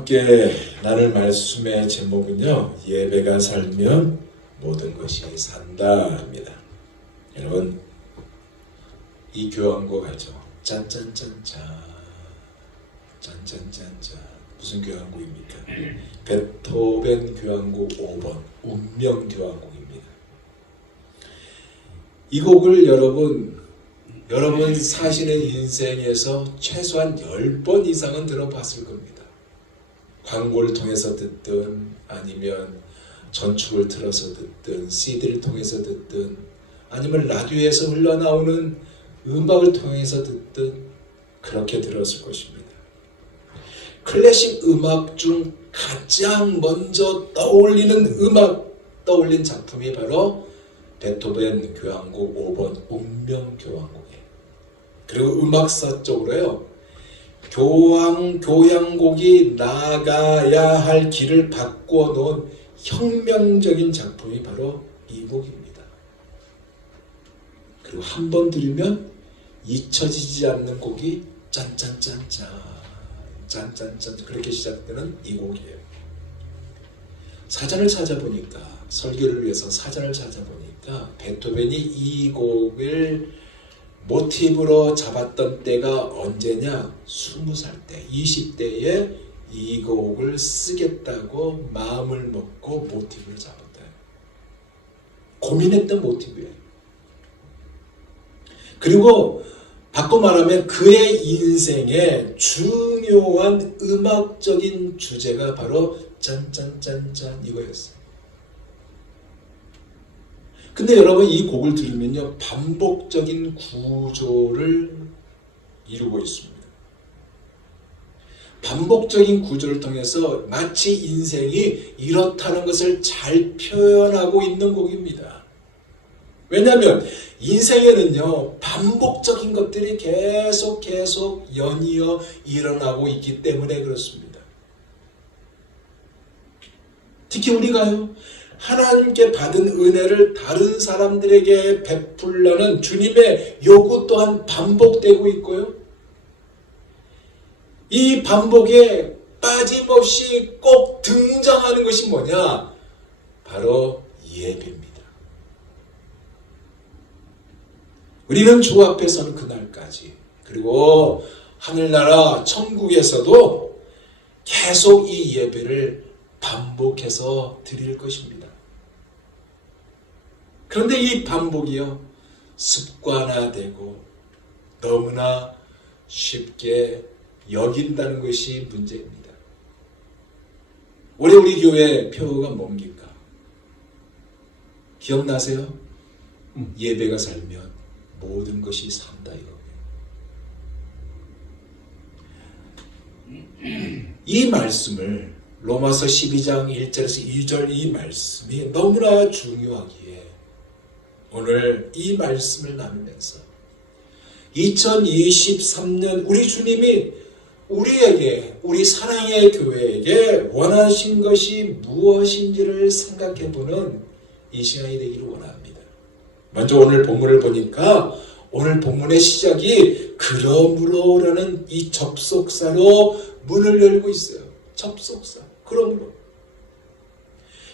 함께 나눌 말씀의 제목은요, 예배가 살면 모든 것이 산다입니다. 여러분, 이 교향곡 알죠? 짠짠짠짠 짠짠짠짠. 무슨 교향곡입니까? 베토벤 교향곡 5번 운명 교향곡입니다. 이 곡을 여러분 사시는 인생에서 최소한 10번 이상은 들어봤을 겁니다. 광고를 통해서 듣든 아니면 전축을 틀어서 듣든 CD를 통해서 듣든 아니면 라디오에서 흘러나오는 음악을 통해서 듣든 그렇게 들었을 것입니다. 클래식 음악 중 가장 먼저 떠올린 작품이 바로 베토벤 교향곡 5번 운명 교향곡이에요. 그리고 음악사적으로요, 교향곡이 나가야 할 길을 바꾸어 놓은 혁명적인 작품이 바로 이 곡입니다. 그리고 한 번 들으면 잊혀지지 않는 곡이 짠짠짠짠 짠짠짠 그렇게 시작되는 이 곡이에요. 사전을 찾아보니까, 설교를 위해서 사전을 찾아보니까 베토벤이 이 곡을 모티브로 잡았던 때가 언제냐? 20살 때, 20대에 이 곡을 쓰겠다고 마음을 먹고 모티브를 잡았다. 고민했던 모티브예요. 그리고 바꿔 말하면 그의 인생의 중요한 음악적인 주제가 바로 짠짠짠짠 이거였어요. 근데 여러분, 이 곡을 들으면요, 반복적인 구조를 이루고 있습니다. 반복적인 구조를 통해서 마치 인생이 이렇다는 것을 잘 표현하고 있는 곡입니다. 왜냐하면 인생에는요, 반복적인 것들이 계속 연이어 일어나고 있기 때문에 그렇습니다. 특히 우리가요, 하나님께 받은 은혜를 다른 사람들에게 베풀려는 주님의 요구 또한 반복되고 있고요. 이 반복에 빠짐없이 꼭 등장하는 것이 뭐냐? 바로 예배입니다. 우리는 주 앞에 서는 그날까지, 그리고 하늘나라 천국에서도 계속 이 예배를 반복해서 드릴 것입니다. 그런데 이 반복이요, 습관화되고 너무나 쉽게 여긴다는 것이 문제입니다. 올해 우리 교회 표어가 뭡니까? 기억나세요? 예배가 살면 모든 것이 산다 이거예요. 이 말씀을 로마서 12장 1절에서 2절 이 말씀이 너무나 중요하기에 오늘 이 말씀을 나누면서 2023년 우리 주님이 우리에게, 우리 사랑의 교회에게 원하신 것이 무엇인지를 생각해보는 이 시간이 되기를 원합니다. 먼저 오늘 본문을 보니까 오늘 본문의 시작이 그러므로라는 이 접속사로 문을 열고 있어요. 접속사. 그러므로.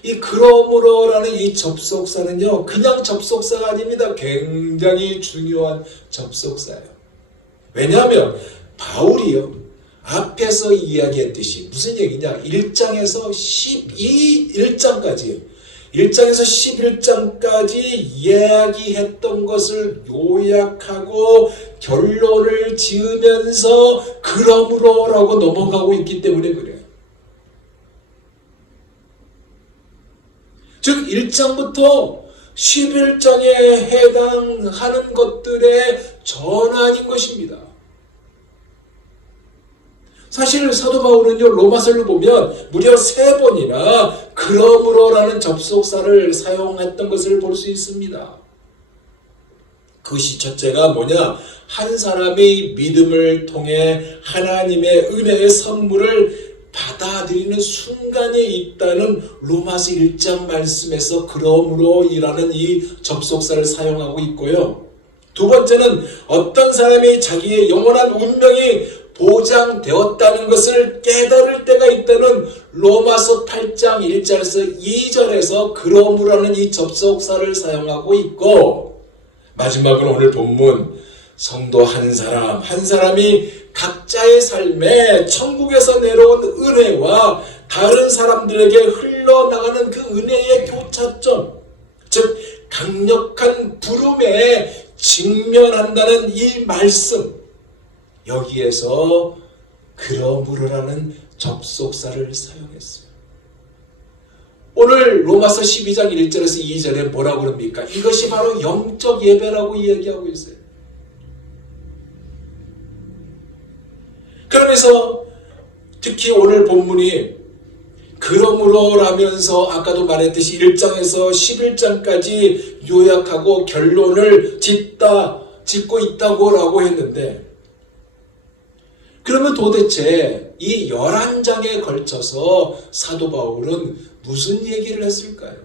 이 그러므로라는 이 접속사는요, 그냥 접속사가 아닙니다. 굉장히 중요한 접속사예요. 왜냐하면 바울이요, 앞에서 이야기했듯이 무슨 얘기냐? 1장에서 1장에서 11장까지 이야기했던 것을 요약하고 결론을 지으면서 그러므로라고 넘어가고 있기 때문에 그래요. 즉 1장부터 11장에 해당하는 것들의 전환인 것입니다. 사실 사도 바울은요, 로마서를 보면 무려 3번이나 그러므로라는 접속사를 사용했던 것을 볼 수 있습니다. 그것이 첫째가 뭐냐? 한 사람의 믿음을 통해 하나님의 은혜의 선물을 받아들이는 순간에 있다는 로마서 1장 말씀에서 그러므로이라는 이 접속사를 사용하고 있고요. 두 번째는 어떤 사람이 자기의 영원한 운명이 보장되었다는 것을 깨달을 때가 있다는 로마서 8장 1절에서 2절에서 그러므로는 이 접속사를 사용하고 있고, 마지막으로 오늘 본문 성도 한 사람이 각자의 삶에 천국에서 내려온 은혜와 다른 사람들에게 흘러나가는 그 은혜의 교차점, 즉 강력한 부름에 직면한다는 이 말씀, 여기에서 그러므로라는 접속사를 사용했어요. 오늘 로마서 12장 1절에서 2절에 뭐라고 그럽니까? 이것이 바로 영적 예배라고 이야기하고 있어요. 그러면서 특히 오늘 본문이 그러므로라면서 아까도 말했듯이 1장에서 11장까지 요약하고 결론을 짓고 있다고 했는데, 그러면 도대체 이 11장에 걸쳐서 사도 바울은 무슨 얘기를 했을까요?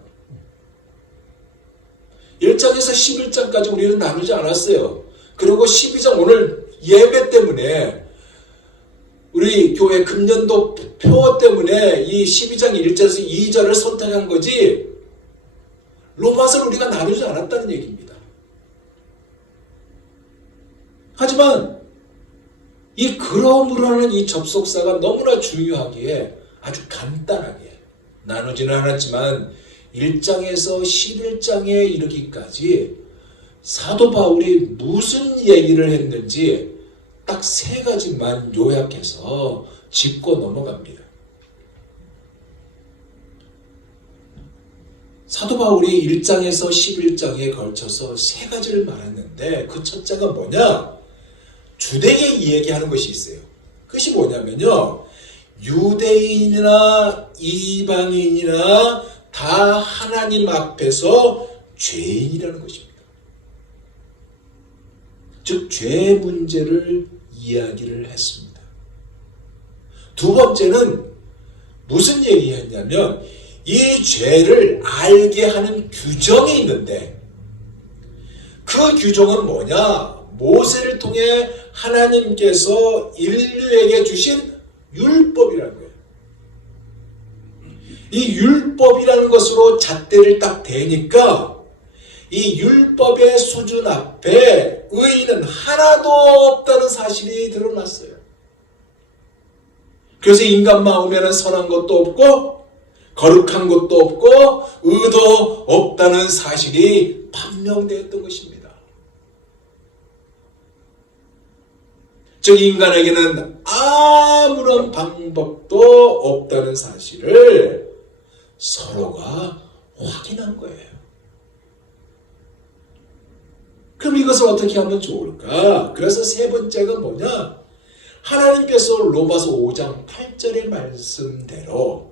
1장에서 11장까지 우리는 나누지 않았어요. 그리고 12장 오늘 예배 때문에, 우리 교회 금년도 표 때문에 이 12장 1절에서 2절을 선택한 거지, 로마서를 우리가 나누지 않았다는 얘기입니다. 하지만 이 그러므로는 이 접속사가 너무나 중요하기에 아주 간단하게 나누지는 않았지만 1장에서 11장에 이르기까지 사도 바울이 무슨 얘기를 했는지 딱 3가지만 요약해서 짚고 넘어갑니다. 사도 바울이 1장에서 11장에 걸쳐서 3가지를 말했는데, 그 첫째가 뭐냐? 주되게 이야기하는 것이 있어요. 그것이 뭐냐면요, 유대인이나 이방인이나 다 하나님 앞에서 죄인이라는 것입니다. 즉 죄 문제를 이야기를 했습니다. 두 번째는 무슨 얘기했냐면, 이 죄를 알게 하는 규정이 있는데, 그 규정은 뭐냐? 모세를 통해 하나님께서 인류에게 주신 율법이라는 거예요. 이 율법이라는 것으로 잣대를 딱 대니까 이 율법의 수준 앞에 의인은 하나도 없다는 사실이 드러났어요. 그래서 인간 마음에는 선한 것도 없고 거룩한 것도 없고 의도 없다는 사실이 판명되었던 것입니다. 즉 인간에게는 아무런 방법도 없다는 사실을 서로가 확인한 거예요. 그럼 이것을 어떻게 하면 좋을까? 그래서 3번째가 뭐냐? 하나님께서 로마서 5장 8절의 말씀대로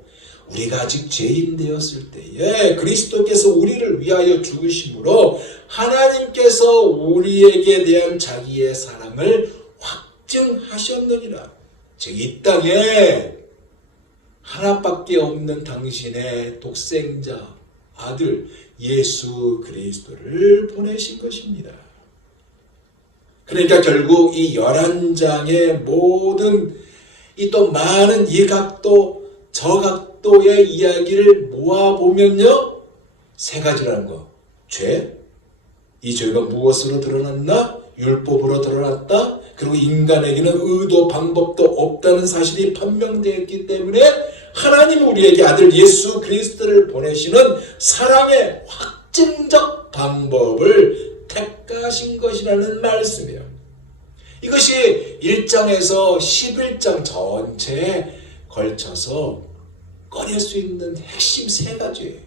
우리가 아직 죄인 되었을 때에 그리스도께서 우리를 위하여 죽으심으로 하나님께서 우리에게 대한 자기의 사랑을 확증하셨느니라. 즉 이 땅에 하나밖에 없는 당신의 독생자 아들 예수 그리스도를 보내신 것입니다. 그러니까 결국 이 11장의 모든 이 또 많은 이 각도 저 각도의 이야기를 모아보면요, 3가지라는 거. 죄, 이 죄가 무엇으로 드러났나? 율법으로 드러났다. 그리고 인간에게는 의도 방법도 없다는 사실이 판명되었기 때문에 하나님 우리에게 아들 예수 그리스도를 보내시는 사랑의 확증적 방법을 택하신 것이라는 말씀이에요. 이것이 1장에서 11장 전체에 걸쳐서 꺼낼 수 있는 핵심 3가지예요.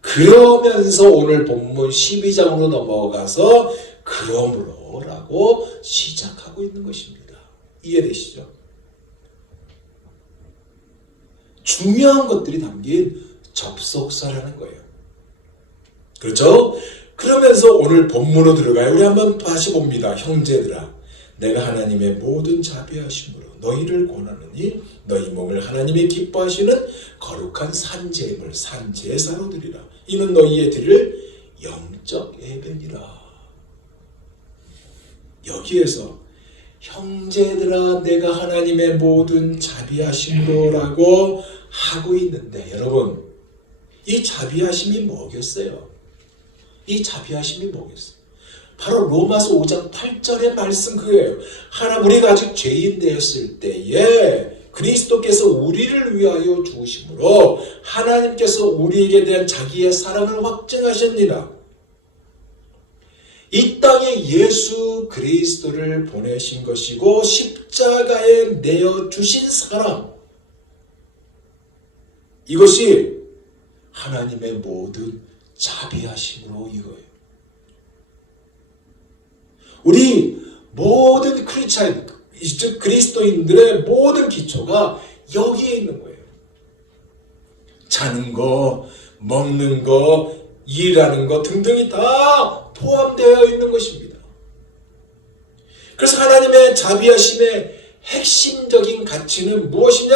그러면서 오늘 본문 12장으로 넘어가서 그러므로라고 시작하고 있는 것입니다. 이해되시죠? 중요한 것들이 담긴 접속사라는 거예요. 그렇죠? 그러면서 오늘 본문으로 들어가요. 우리 한번 다시 봅니다. 형제들아, 내가 하나님의 모든 자비하심으로 너희를 권하느니 너희 몸을 하나님이 기뻐하시는 거룩한 산제물 산제사로 드리라. 이는 너희의 드릴 영적 예배니라. 여기에서 형제들아 내가 하나님의 모든 자비하심으로라고 하고 있는데, 여러분 이 자비하심이 뭐겠어요? 이 자비하심이 뭐겠어요? 바로 로마서 5장 8절의 말씀 그거예요. 우리가 아직 죄인 되었을 때에 그리스도께서 우리를 위하여 죽으심으로 하나님께서 우리에게 대한 자기의 사랑을 확증하셨느니라. 이 땅에 예수 그리스도를 보내신 것이고 십자가에 내어주신 사랑, 이것이 하나님의 모든 자비하심으로 이거예요. 우리 모든 크리스찬, 즉 그리스도인들의 모든 기초가 여기에 있는 거예요. 자는 거, 먹는 거, 일하는 거 등등이 다 포함되어 있는 것입니다. 그래서 하나님의 자비하심의 핵심적인 가치는 무엇이냐?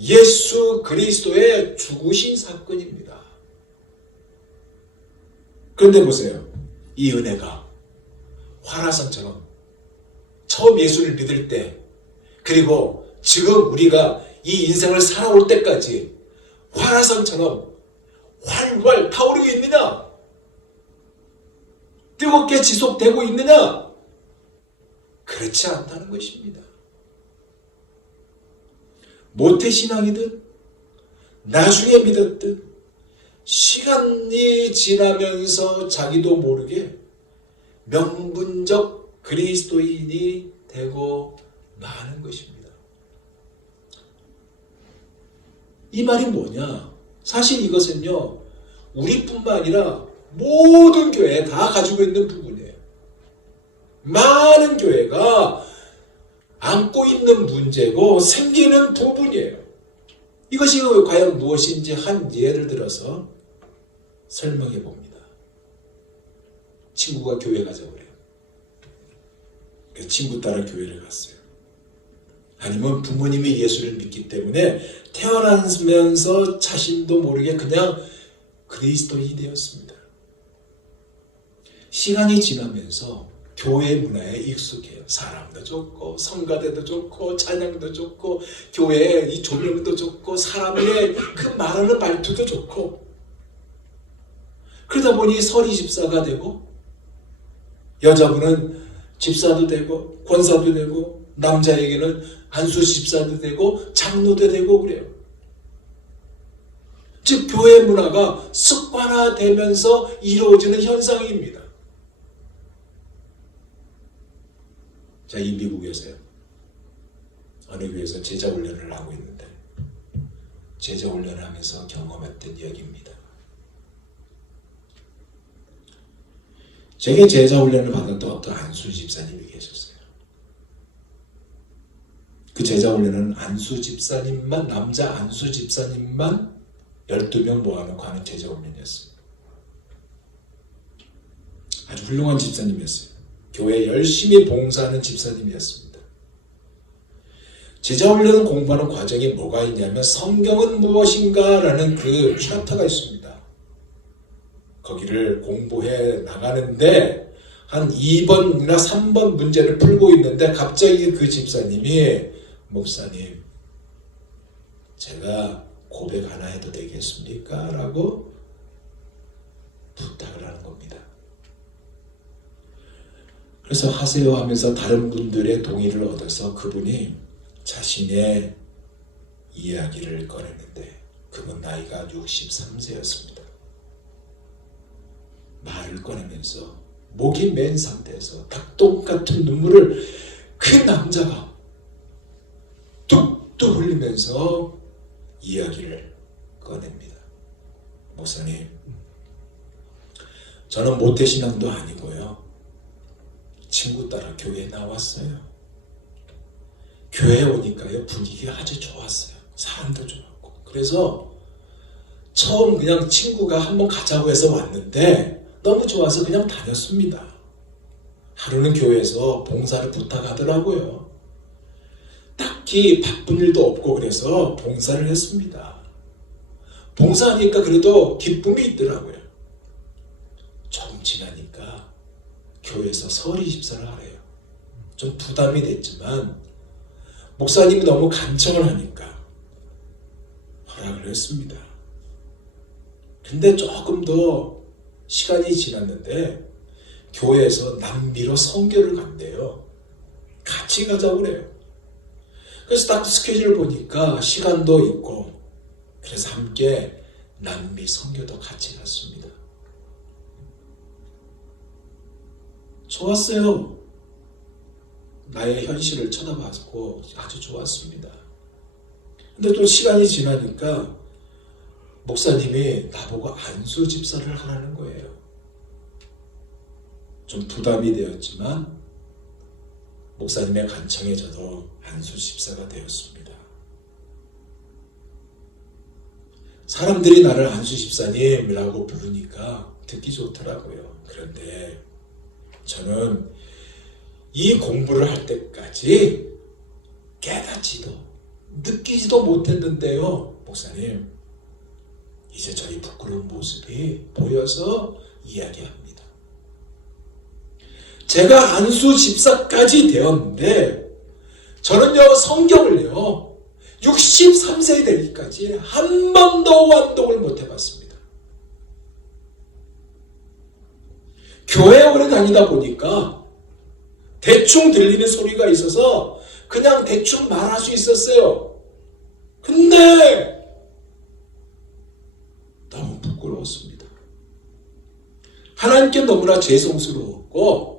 예수 그리스도의 죽으신 사건입니다. 그런데 보세요. 이 은혜가 화라산처럼 처음 예수를 믿을 때, 그리고 지금 우리가 이 인생을 살아올 때까지 화라산처럼 활활 타오르고 있느냐? 뜨겁게 지속되고 있느냐? 그렇지 않다는 것입니다. 모태신앙이든 나중에 믿었든 시간이 지나면서 자기도 모르게 명분적 그리스도인이 되고 마는 것입니다. 이 말이 뭐냐? 사실 이것은요, 우리뿐만 아니라 모든 교회에 다 가지고 있는 부분이에요. 많은 교회가 안고 있는 문제고 생기는 부분이에요. 이것이 과연 무엇인지 한 예를 들어서 설명해 봅니다. 친구가 교회 가자고 그래요. 그래서 친구 따라 교회를 갔어요. 아니면 부모님이 예수를 믿기 때문에 태어나면서 자신도 모르게 그냥 그리스도인이 되었습니다. 시간이 지나면서 교회 문화에 익숙해요. 사람도 좋고 성가대도 좋고 찬양도 좋고 교회의 이 조명도 좋고 사람의 그 말하는 말투도 좋고, 그러다 보니 서리 집사가 되고, 여자분은 집사도 되고 권사도 되고, 남자에게는 안수 집사도 되고 장로도 되고 그래요. 즉 교회 문화가 습관화되면서 이루어지는 현상입니다. 자, 이 미국에서요, 어느 교회에서 제자 훈련을 하고 있는데 제자 훈련을 하면서 경험했던 이야기입니다. 제게 제자 훈련을 받았던 어떤 안수 집사님이 계셨어요. 그 제자 훈련은 안수 집사님만, 남자 안수 집사님만 12명 모아놓고 하는 제자 훈련이었습니다. 아주 훌륭한 집사님이었어요. 교회에 열심히 봉사하는 집사님이었습니다. 제자 훈련을 공부하는 과정에 뭐가 있냐면 성경은 무엇인가 라는 그 챕터가 있습니다. 거기를 공부해 나가는데 한 2번이나 3번 문제를 풀고 있는데 갑자기 그 집사님이, 목사님, 제가 고백 하나 해도 되겠습니까? 라고 부탁을 하는 겁니다. 그래서 하세요 하면서 다른 분들의 동의를 얻어서 그분이 자신의 이야기를 꺼냈는데 그분 나이가 63세였습니다. 말을 꺼내면서 목이 맨 상태에서 닭똥 같은 눈물을 그 남자가 뚝뚝 흘리면서 이야기를 꺼냅니다. 목사님, 저는 모태신앙도 아니고요, 친구 따라 교회에 나왔어요. 교회에 오니까요, 분위기가 아주 좋았어요. 사람도 좋았고. 그래서 처음 그냥 친구가 한번 가자고 해서 왔는데 너무 좋아서 그냥 다녔습니다. 하루는 교회에서 봉사를 부탁하더라고요. 딱히 바쁜 일도 없고 그래서 봉사를 했습니다. 봉사하니까 그래도 기쁨이 있더라고요. 조금 지나니까 교회에서 서리 집사를 하래요. 좀 부담이 됐지만 목사님이 너무 간청을 하니까 허락을 했습니다. 근데 조금 더 시간이 지났는데 교회에서 남미로 선교를 간대요. 같이 가자고 그래요. 그래서 딱 스케줄을 보니까 시간도 있고 그래서 함께 남미 선교도 같이 갔습니다. 좋았어요. 나의 현실을 쳐다봤고 아주 좋았습니다. 근데 또 시간이 지나니까 목사님이 나보고 안수 집사를 하라는 거예요. 좀 부담이 되었지만 목사님의 간청에 저도 안수 집사가 되었습니다. 사람들이 나를 안수 집사님이라고 부르니까 듣기 좋더라고요. 그런데 저는 이 공부를 할 때까지 깨닫지도 느끼지도 못했는데요. 목사님, 이제 저희 부끄러운 모습이 보여서 이야기합니다. 제가 안수 집사까지 되었는데 저는요 성경을요 63세 되기까지 한 번도 완독을 못 해봤습니다. 교회에 오래 다니다 보니까 대충 들리는 소리가 있어서 그냥 대충 말할 수 있었어요. 근데 너무 부끄러웠습니다. 하나님께 너무나 죄송스러웠고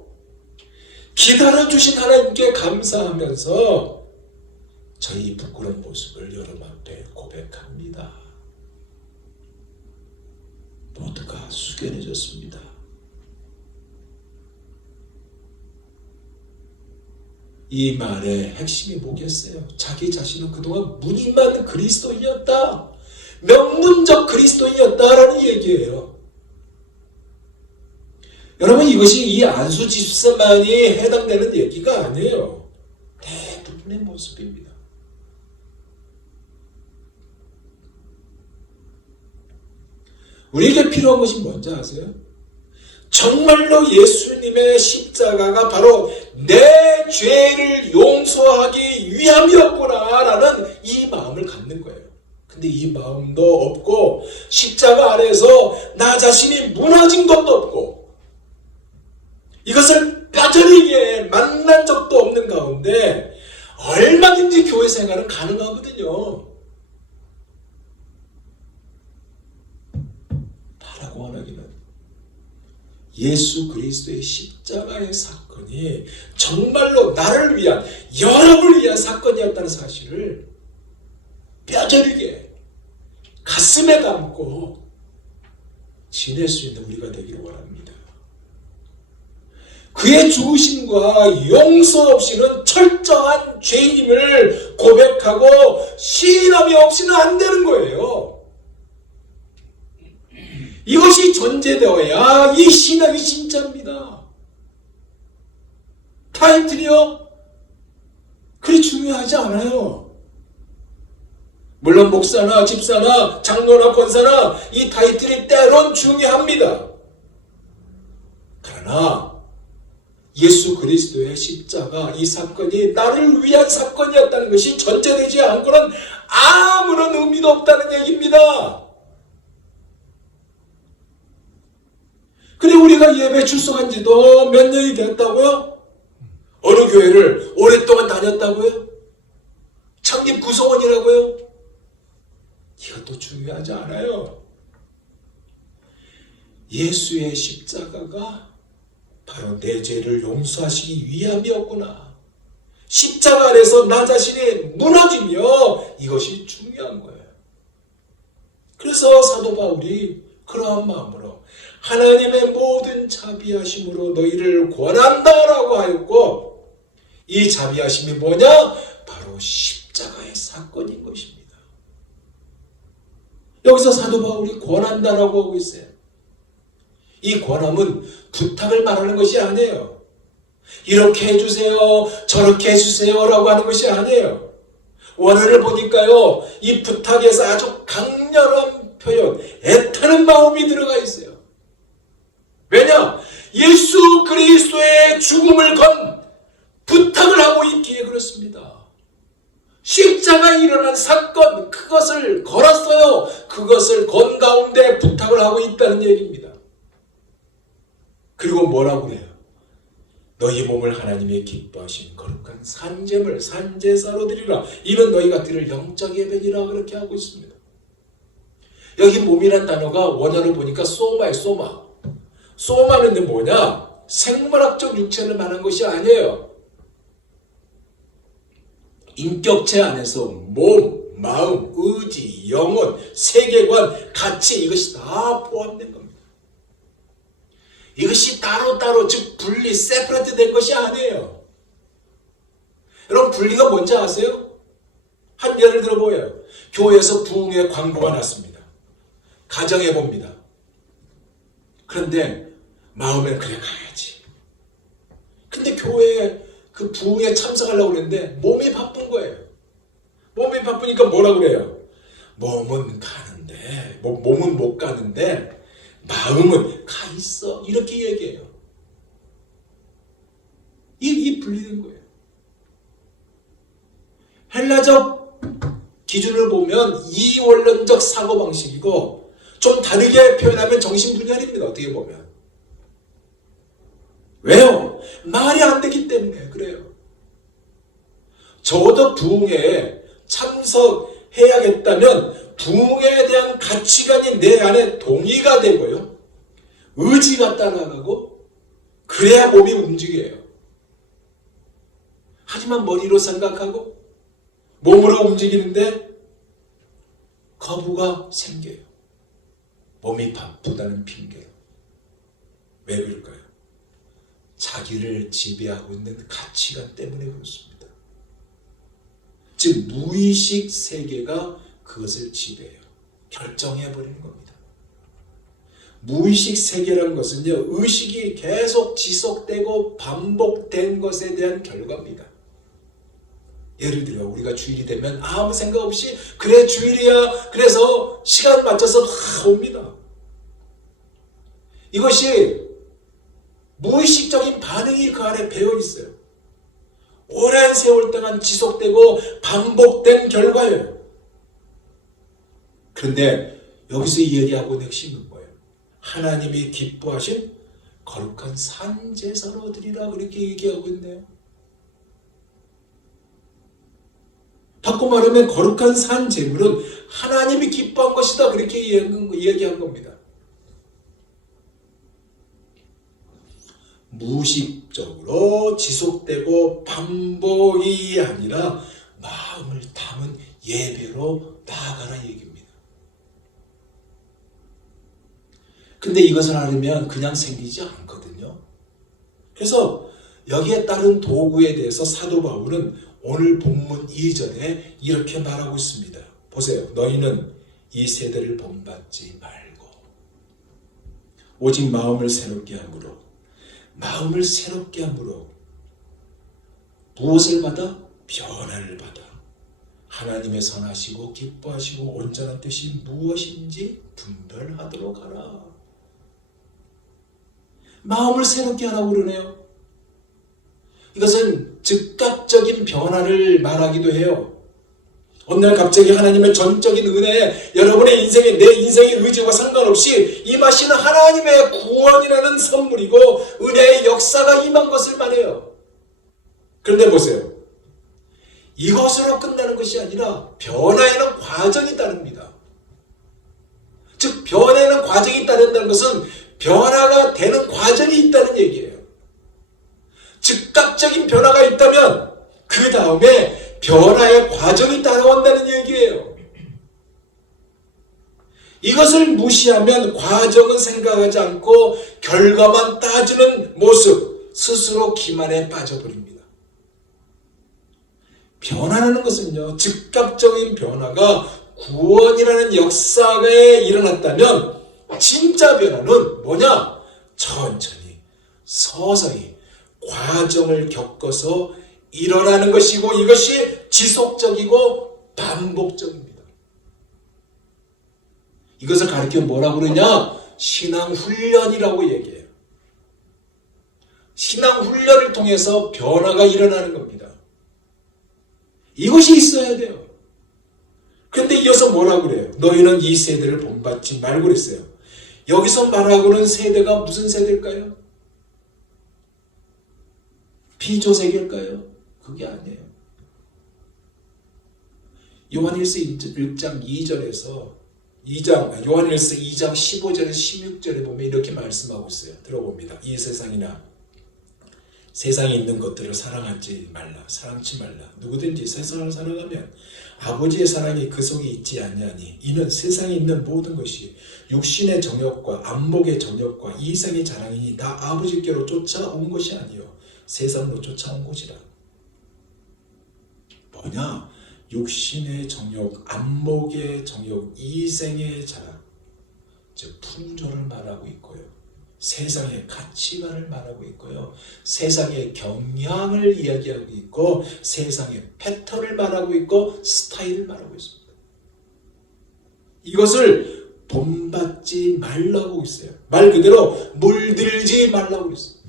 기다려주신 하나님께 감사하면서 저희 부끄러운 모습을 여러분 앞에 고백합니다. 모두가 숙연해졌습니다. 이 말의 핵심이 뭐겠어요? 자기 자신은 그동안 무늬만 그리스도인이었다. 명문적 그리스도인이었다라는 얘기예요. 여러분 이것이 이 안수 집사만이 해당되는 얘기가 아니에요. 대부분의 모습입니다. 우리에게 필요한 것이 뭔지 아세요? 정말로 예수님의 십자가가 바로 내 죄를 용서하기 위함이었구나라는 이 마음을 갖는 거예요. 근데 이 마음도 없고 십자가 아래에서 나 자신이 무너진 것도 없고 이것을 뼈저리게 만난 적도 없는 가운데 얼마든지 교회 생활은 가능하거든요. 다라고 하기는 예수 그리스도의 십자가의 사건이 정말로 나를 위한, 여러분을 위한 사건이었다는 사실을 뼈저리게 가슴에 담고 지낼 수 있는 우리가 되기를 원합니다. 그의 죽으심과 용서 없이는 철저한 죄인임을 고백하고 시인함이 없이는 안 되는 거예요. 이것이 전제되어야 이 신앙이 진짜입니다. 타이틀이요? 그리 중요하지 않아요. 물론 목사나 집사나 장로나 권사나 이 타이틀이 때론 중요합니다. 그러나 예수 그리스도의 십자가 이 사건이 나를 위한 사건이었다는 것이 전제되지 않고는 아무런 의미도 없다는 얘기입니다. 근데 우리가 예배 출석한 지도 몇 년이 됐다고요? 어느 교회를 오랫동안 다녔다고요? 창립 구성원이라고요? 이것도 중요하지 않아요. 예수의 십자가가 바로 내 죄를 용서하시기 위함이었구나. 십자가 아래서 나 자신이 무너지며 이것이 중요한 거예요. 그래서 사도 바울이 그러한 마음으로 하나님의 모든 자비하심으로 너희를 권한다라고 하였고, 이 자비하심이 뭐냐? 바로 십자가의 사건인 것입니다. 여기서 사도 바울이 권한다라고 하고 있어요. 이 권함은 부탁을 말하는 것이 아니에요. 이렇게 해주세요, 저렇게 해주세요 라고 하는 것이 아니에요. 원어를 보니까요, 이 부탁에서 아주 강렬한 표현, 애타는 마음이 들어가 있어요. 왜냐? 예수 그리스도의 죽음을 건 부탁을 하고 있기에 그렇습니다. 십자가 일어난 사건, 그것을 걸었어요. 그것을 건 가운데 부탁을 하고 있다는 얘기입니다. 그리고 뭐라고 그래요? 너희 몸을 하나님의 기뻐하신 거룩한 산제물, 산제사로 드리라. 이는 너희가 드릴 영적 예배니라. 그렇게 하고 있습니다. 여기 몸이란 단어가 원어로 보니까 소마예요. 소마. 소마는 뭐냐? 생물학적 육체를 말한 것이 아니에요. 인격체 안에서 몸, 마음, 의지, 영혼, 세계관, 가치, 이것이 다 포함된 겁니다. 이것이 따로따로, 즉 분리, 세퍼레이트 된 것이 아니에요. 여러분, 분리가 뭔지 아세요? 한 예를 들어보여요. 교회에서 부흥의 광고가 났습니다. 가정해 봅니다. 그런데 마음에 그래 가야지. 근데 교회에 그 부흥에 참석하려고 그랬는데 몸이 바쁜 거예요. 몸이 바쁘니까 뭐라 그래요? 몸은 가는데, 몸은 못 가는데 마음은 가 있어. 이렇게 얘기해요. 이 분리된 거예요. 헬라적 기준을 보면 이원론적 사고방식이고 좀 다르게 표현하면 정신분열입니다. 어떻게 보면. 왜요? 말이 안 되기 때문에 그래요. 적어도 부흥회에 참석해야겠다면 부흥회에 대한 가치관이 내 안에 동의가 되고요. 의지가 따라가고 그래야 몸이 움직여요. 하지만 머리로 생각하고 몸으로 움직이는데 거부가 생겨요. 몸이 바쁘다는 핑계로. 왜 그럴까요? 자기를 지배하고 있는 가치관 때문에 그렇습니다. 즉 무의식 세계가 그것을 지배해요. 결정해버리는 겁니다. 무의식 세계라는 것은요, 의식이 계속 지속되고 반복된 것에 대한 결과입니다. 예를 들어 우리가 주일이 되면 아무 생각 없이 그래 주일이야, 그래서 시간 맞춰서 옵니다. 이것이 무의식적인 반응이 그 안에 배어 있어요. 오랜 세월 동안 지속되고 반복된 결과예요. 그런데 여기서 이야기하고 있는 핵심은 뭐예요? 하나님이 기뻐하신 거룩한 산제사로 드리라, 그렇게 얘기하고 있네요. 바꿔 말하면 거룩한 산제물은 하나님이 기뻐한 것이다, 그렇게 이야기한 겁니다. 무의식적으로 지속되고 반복이 아니라 마음을 담은 예배로 나아가라 얘기입니다. 근데 이것을 하려면 그냥 생기지 않거든요. 그래서 여기에 따른 도구에 대해서 사도 바울은 오늘 본문 이전에 이렇게 말하고 있습니다. 보세요. 너희는 이 세대를 본받지 말고 오직 마음을 새롭게 함으로, 마음을 새롭게 함으로 무엇을 받아? 변화를 받아 하나님의 선하시고 기뻐하시고 온전한 뜻이 무엇인지 분별하도록 하라. 마음을 새롭게 하라고 그러네요. 이것은 즉각적인 변화를 말하기도 해요. 어느 날 갑자기 하나님의 전적인 은혜에 여러분의 인생에, 내 인생의 의지와 상관없이 임하시는 하나님의 구원이라는 선물이고 은혜의 역사가 임한 것을 말해요. 그런데 보세요. 이것으로 끝나는 것이 아니라 변화에는 과정이 따릅니다. 즉 변화에는 과정이 따른다는 것은 변화가 되는 과정이 있다는 얘기예요. 즉각적인 변화가 있다면 그 다음에 변화의 과정이 따라온다는 얘기예요. 이것을 무시하면 과정은 생각하지 않고 결과만 따지는 모습, 스스로 기만에 빠져버립니다. 변화라는 것은요, 즉각적인 변화가 구원이라는 역사에 일어났다면 진짜 변화는 뭐냐? 천천히, 서서히 과정을 겪어서 일어나는 것이고 이것이 지속적이고 반복적입니다. 이것을 가르쳐 뭐라고 그러냐? 신앙훈련이라고 얘기해요. 신앙 훈련을 통해서 변화가 일어나는 겁니다. 이것이 있어야 돼요. 그런데 이어서 뭐라고 그래요? 너희는 이 세대를 본받지 말고 그랬어요. 여기서 말하고는 세대가 무슨 세대일까요? 피조세계일까요? 그게 아니에요. 요한일서 1장 2절에서 요한일서 2장 15절에서 16절에 보면 이렇게 말씀하고 있어요. 들어봅니다. 이 세상이나 세상에 있는 것들을 사랑하지 말라. 사랑치 말라. 누구든지 세상을 사랑하면 아버지의 사랑이 그 속에 있지 아니하니 이는 세상에 있는 모든 것이 육신의 정욕과 안목의 정욕과 이생의 자랑이니 다 아버지께로 쫓아온 것이 아니요 세상으로 쫓아온 것이라. 뭐냐? 육신의 정욕, 안목의 정욕, 이생의 자랑, 즉 풍조를 말하고 있고요. 세상의 가치관을 말하고 있고요. 세상의 경향을 이야기하고 있고 세상의 패턴을 말하고 있고 스타일을 말하고 있습니다. 이것을 본받지 말라고 있어요. 말 그대로 물들지 말라고 있어요.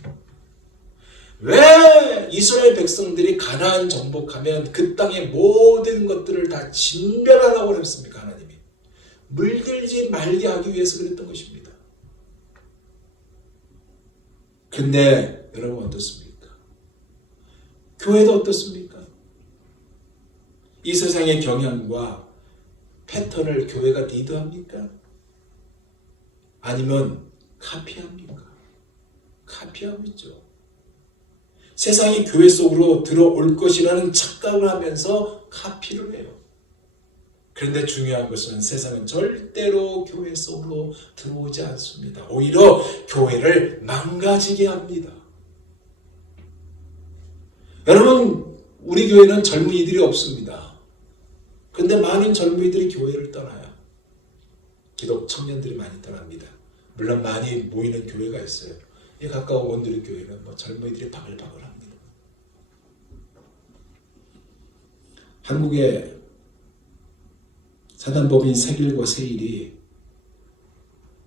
왜 이스라엘 백성들이 가나안 정복하면 그 땅의 모든 것들을 다 진멸하라고 했습니까? 하나님이 물들지 말게 하기 위해서 그랬던 것입니다. 근데 여러분 어떻습니까? 교회도 어떻습니까? 이 세상의 경향과 패턴을 교회가 리드합니까? 아니면 카피합니까? 카피하고 있죠. 세상이 교회 속으로 들어올 것이라는 착각을 하면서 카피를 해요. 그런데 중요한 것은 세상은 절대로 교회 속으로 들어오지 않습니다. 오히려 교회를 망가지게 합니다. 여러분, 우리 교회는 젊은이들이 없습니다. 그런데 많은 젊은이들이 교회를 떠나요. 기독 청년들이 많이 떠납니다. 물론 많이 모이는 교회가 있어요. 이 가까운 원누리 교회는 젊은이들이 바글바글합니다. 한국의 사단법인 세길과 세일이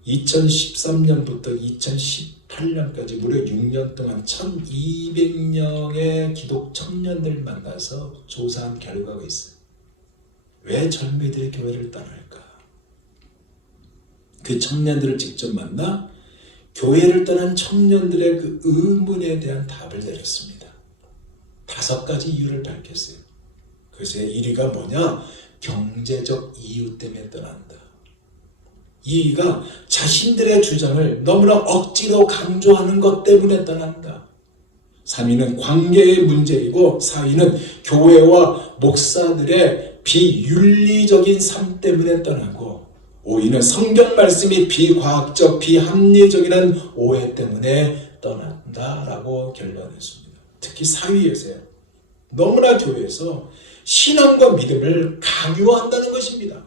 2013년부터 2018년까지 무려 6년 동안 1200명의 기독 청년들 만나서 조사한 결과가 있어요. 왜 젊은이들이 교회를 떠날까? 그 청년들을 직접 만나 교회를 떠난 청년들의 그 의문에 대한 답을 내렸습니다. 5가지 이유를 밝혔어요. 그래서 1위가 뭐냐? 경제적 이유 때문에 떠난다. 2위가 자신들의 주장을 너무나 억지로 강조하는 것 때문에 떠난다. 3위는 관계의 문제이고 4위는 교회와 목사들의 비윤리적인 삶 때문에 떠나고 5위는 성경 말씀이 비과학적, 비합리적이라는 오해 때문에 떠난다라고 결론냈습니다. 특히 4위에서요. 너무나 교회에서 신앙과 믿음을 강요한다는 것입니다.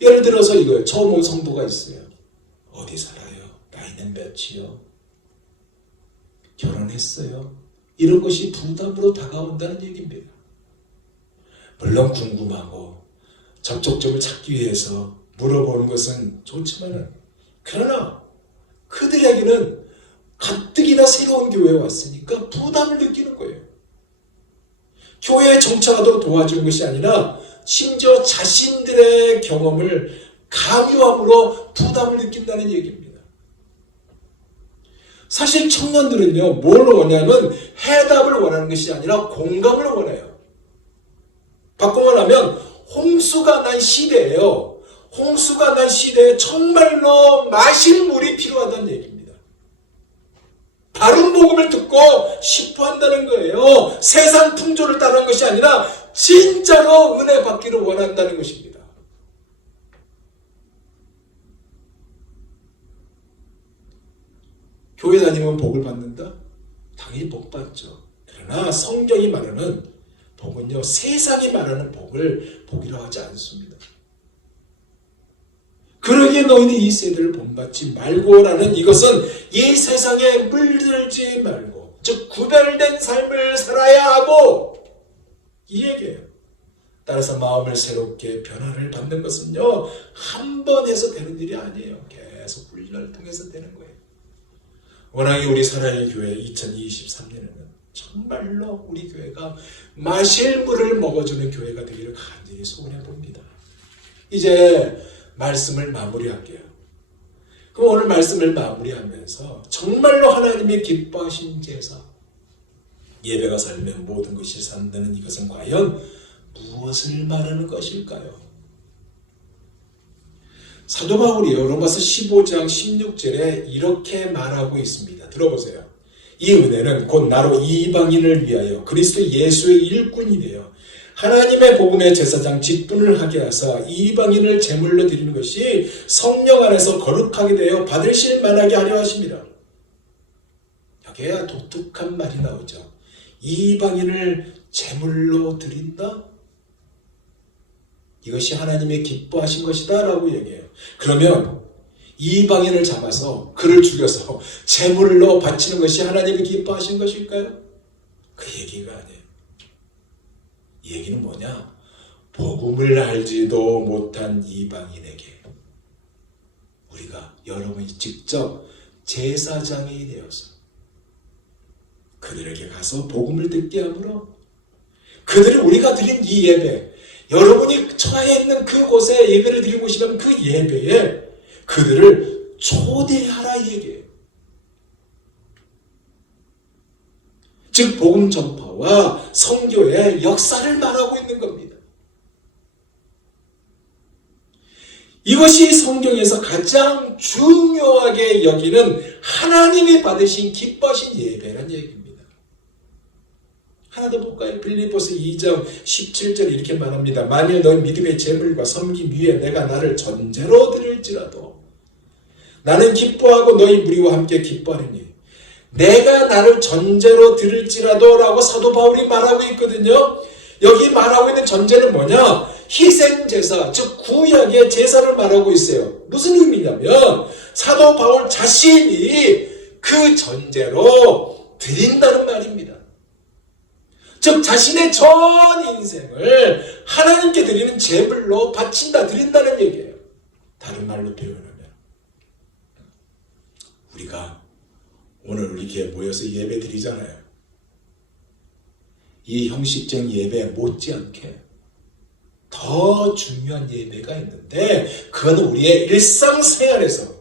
예를 들어서 이거예요. 처음 온 성도가 있어요. 어디 살아요? 나이는 몇이요? 결혼했어요? 이런 것이 부담으로 다가온다는 얘기입니다. 물론 궁금하고 접촉점을 찾기 위해서 물어보는 것은 좋지만은 그러나 그들에게는 가뜩이나 새로운 교회에 왔으니까 부담을 느끼는 거예요. 교회에 정착하도록 도와주는 것이 아니라 심지어 자신들의 경험을 강요함으로 부담을 느낀다는 얘기입니다. 사실 청년들은요, 뭘 원하냐면 해답을 원하는 것이 아니라 공감을 원해요. 바꿔 말하면 홍수가 난 시대예요. 홍수가 난 시대에 정말로 마실 물이 필요하다는 얘기입니다. 바른 복음을 듣고 싶어 한다는 거예요. 세상 풍조를 따르는 것이 아니라 진짜로 은혜 받기를 원한다는 것입니다. 교회 다니면 복을 받는다? 당연히 복 받죠. 그러나 성경이 말하는 복은요, 세상이 말하는 복을 복이라고 하지 않습니다. 그러기에 너희는 이 세대를 본받지 말고라는 이것은 이 세상에 물들지 말고, 즉 구별된 삶을 살아야 하고, 이 얘기예요. 따라서 마음을 새롭게 변화를 받는 것은요, 한 번 해서 되는 일이 아니에요. 계속 훈련을 통해서 되는 거예요. 워낙에 우리 사랑의 교회 2023년에는 정말로 우리 교회가 마실 물을 먹어주는 교회가 되기를 간절히 소원해 봅니다. 이제 말씀을 마무리할게요. 그럼 오늘 말씀을 마무리하면서 정말로 하나님이 기뻐하신 제사, 예배가 살면 모든 것이 산다는 이것은 과연 무엇을 말하는 것일까요? 사도 바울이요, 로마서 15장 16절에 이렇게 말하고 있습니다. 들어보세요. 이 은혜는 곧 나로 이방인을 위하여 그리스도 예수의 일꾼이 되어 하나님의 복음의 제사장 직분을 하게 하사 이방인을 제물로 드리는 것이 성령 안에서 거룩하게 되어 받으실 만하게 하려 하십니다. 여기에 독특한 말이 나오죠. 이방인을 제물로 드린다? 이것이 하나님의 기뻐하신 것이다 라고 얘기해요. 그러면 이방인을 잡아서 그를 죽여서 제물로 바치는 것이 하나님이 기뻐하신 것일까요? 그 얘기가 아니에요. 이 얘기는 뭐냐? 복음을 알지도 못한 이방인에게 우리가 여러분이 직접 제사장이 되어서 그들에게 가서 복음을 듣게 함으로 그들이 우리가 드린 이 예배, 여러분이 처해 있는 그곳에 예배를 드리고 싶으면 그 예배에 그들을 초대하라 이 얘기예요. 즉 복음 전파와 선교의 역사를 말하고 있는 겁니다. 이것이 성경에서 가장 중요하게 여기는 하나님이 받으신 기뻐하신 예배란 얘기입니다. 하나 더 볼까요? 빌립보서 2장 17절 이렇게 말합니다. 만일 너희 믿음의 재물과 섬김 위에 내가 나를 전제로 드릴지라도 나는 기뻐하고 너희 무리와 함께 기뻐하리니 내가 나를 전제로 드릴지라도 라고 사도 바울이 말하고 있거든요. 여기 말하고 있는 전제는 뭐냐? 희생제사, 즉 구약의 제사를 말하고 있어요. 무슨 의미냐면 사도 바울 자신이 그 전제로 드린다는 말입니다. 즉 자신의 전 인생을 하나님께 드리는 제물로 바친다, 드린다는 얘기예요. 다른 말로 표현하면 우리가 오늘 이렇게 모여서 예배 드리잖아요. 이 형식적인 예배 못지않게 더 중요한 예배가 있는데 그건 우리의 일상생활에서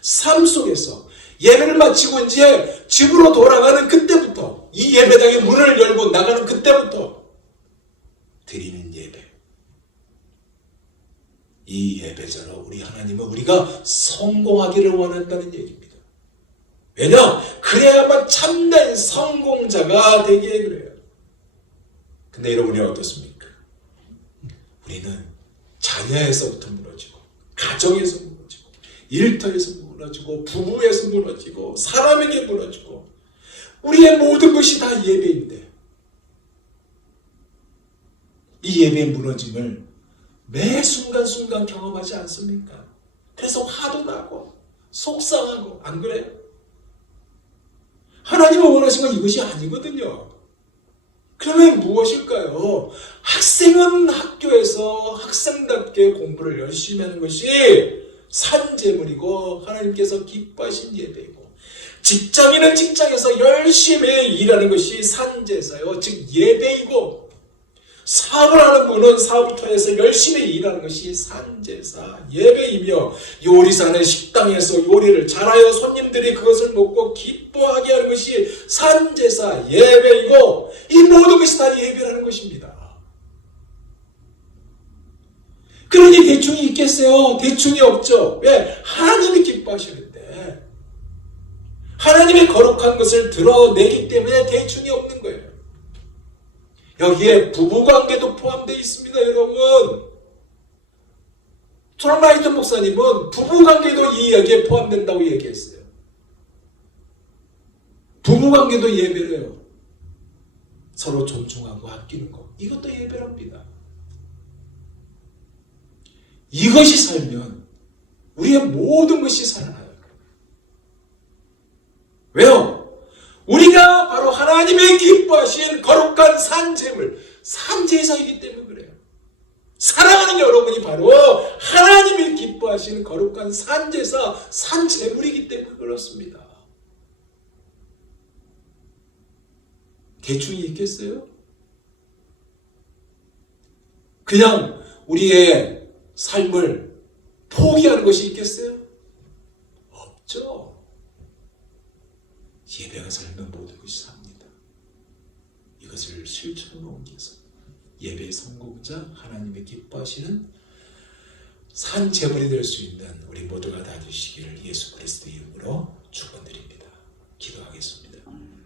삶 속에서 예배를 마치고 이제 집으로 돌아가는 그때부터 이 예배당의 문을 열고 나가는 그때부터 드리는 예배. 이 예배자로 우리 하나님은 우리가 성공하기를 원한다는 얘기입니다. 왜냐? 그래야만 참된 성공자가 되게 그래요. 근데 여러분이 어떻습니까? 우리는 자녀에서부터 무너지고 가정에서 무너지고 일터에서 무너지고 부부에서 무너지고 사람에게 무너지고 우리의 모든 것이 다 예배인데 이 예배의 무너짐을 매 순간순간 경험하지 않습니까? 그래서 화도 나고 속상하고 안 그래요? 하나님은 원하신 건 이것이 아니거든요. 그러면 무엇일까요? 학생은 학교에서 학생답게 공부를 열심히 하는 것이 산재물이고 하나님께서 기뻐하신 예배이고 직장인은 직장에서 열심히 일하는 것이 산제사요, 즉 예배이고 사업을 하는 분은 사업터에서 열심히 일하는 것이 산제사, 예배이며 요리사는 식당에서 요리를 잘하여 손님들이 그것을 먹고 기뻐하게 하는 것이 산제사, 예배이고 이 모든 것이 다 예배라는 것입니다. 그러니 대충이 있겠어요? 대충이 없죠. 왜? 하나님이 기뻐하시는데 하나님의 거룩한 것을 드러내기 때문에 대충이 없는 거예요. 여기에 부부관계도 포함되어 있습니다, 여러분. 트라마이트 목사님은 부부관계도 이 이야기에 포함된다고 얘기했어요. 부부관계도 예배래요. 서로 존중하고 아끼는 것, 이것도 예배랍니다. 이것이 살면 우리의 모든 것이 살아나요. 왜요? 우리가 바로 하나님의 기뻐하신 거룩한 산제물, 산제사이기 때문에 그래요. 사랑하는 여러분이 바로 하나님이 기뻐하신 거룩한 산제사, 산제물이기 때문에 그렇습니다. 대충 있겠어요? 그냥 우리의 삶을 포기하는 것이 있겠어요? 없죠. 예배가 살면 모든 것이 삽니다. 이것을 실천으로 옮겨서 예배의 성공자, 하나님의 기뻐하시는 산 제물이 될 수 있는 우리 모두가 다 되시기를 예수 그리스도의 이름으로 축원드립니다. 기도하겠습니다.